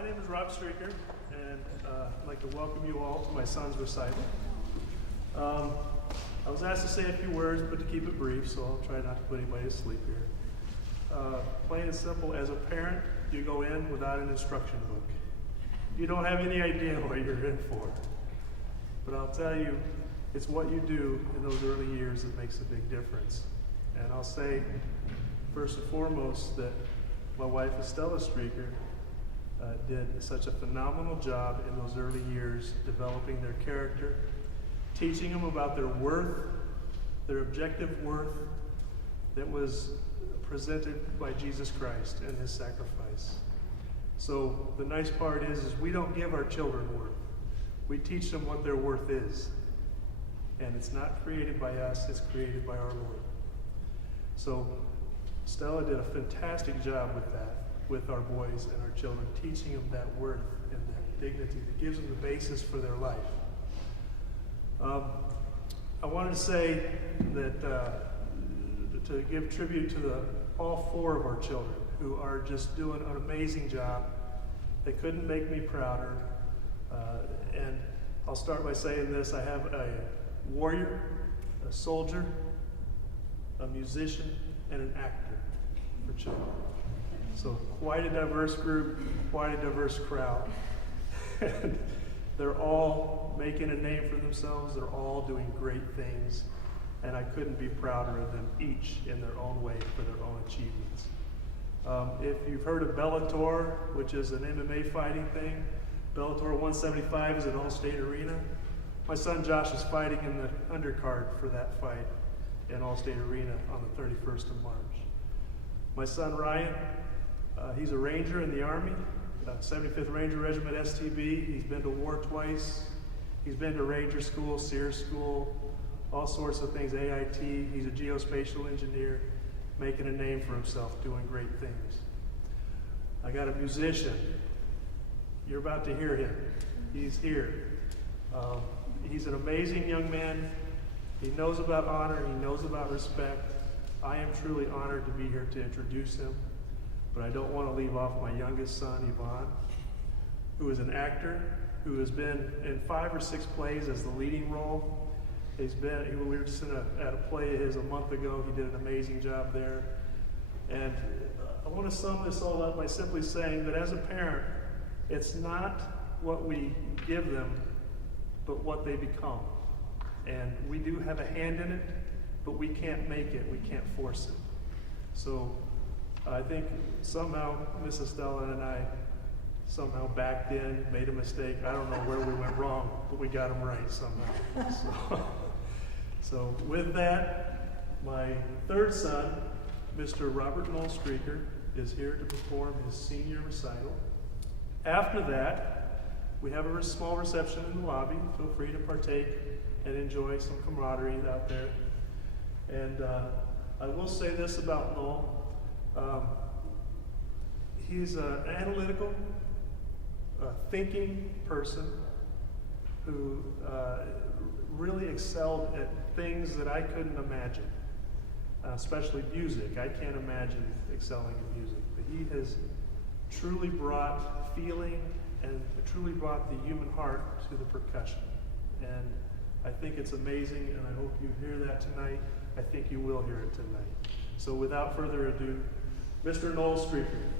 My name is Rob Streacker, and I'd like to welcome you all to my son's recital. I was asked to say a few words, but to keep it brief, so I'll try not to put anybody to sleep here. Plain and simple, as a parent, you go in without an instruction book. You don't have any idea what you're in for. But I'll tell you, it's what you do in those early years that makes a big difference. And I'll say, first and foremost, that my wife, Estella Streacker, did such a phenomenal job in those early years developing their character, teaching them about their worth, their objective worth that was presented by Jesus Christ and his sacrifice. So the nice part is we don't give our children worth. We teach them what their worth is. And it's not created by us, it's created by our Lord. So Stella did a fantastic job with that, with our boys and our children, teaching them that worth and that dignity that gives them the basis for their life. I wanted to say that to give tribute to all four of our children who are just doing an amazing job. They couldn't make me prouder. And I'll start by saying this. I have a warrior, a soldier, a musician, and an actor for children. So quite a diverse group, quite a diverse crowd. And they're all making a name for themselves. They're all doing great things. And I couldn't be prouder of them each in their own way for their own achievements. If you've heard of Bellator, which is an MMA fighting thing, Bellator 175 is an all-state arena. My son Josh is fighting in the undercard for that fight in all-state arena on the 31st of March. My son Ryan, he's a ranger in the Army, 75th Ranger Regiment STB. He's been to war twice. He's been to Ranger School, SEER School, all sorts of things, AIT. He's a geospatial engineer, making a name for himself, doing great things. I got a musician. You're about to hear him. He's here. He's an amazing young man. He knows about honor. He knows about respect. I am truly honored to be here to introduce him. But I don't want to leave off my youngest son, Yvonne, who is an actor, who has been in 5 or 6 plays as the leading role. We were just at a play of his a month ago. He did an amazing job there. And I want to sum this all up by simply saying that as a parent, it's not what we give them, but what they become. And we do have a hand in it, but we can't make it. We can't force it. So I think somehow Miss Estella and I somehow backed in, made a mistake. I don't know where we went wrong, but we got them right somehow. So with that, my third son, Mr. Robert Noel Streacker, is here to perform his senior recital. After that, we have a small reception in the lobby. Feel free to partake and enjoy some camaraderie out there. And I will say this about Noel. He's an analytical, thinking person who really excelled at things that I couldn't imagine, especially music. I can't imagine excelling in music, but he has truly brought feeling and truly brought the human heart to the percussion. And I think it's amazing, and I hope you hear that tonight. I think you will hear it tonight. So without further ado, Mr. Noel Streacker.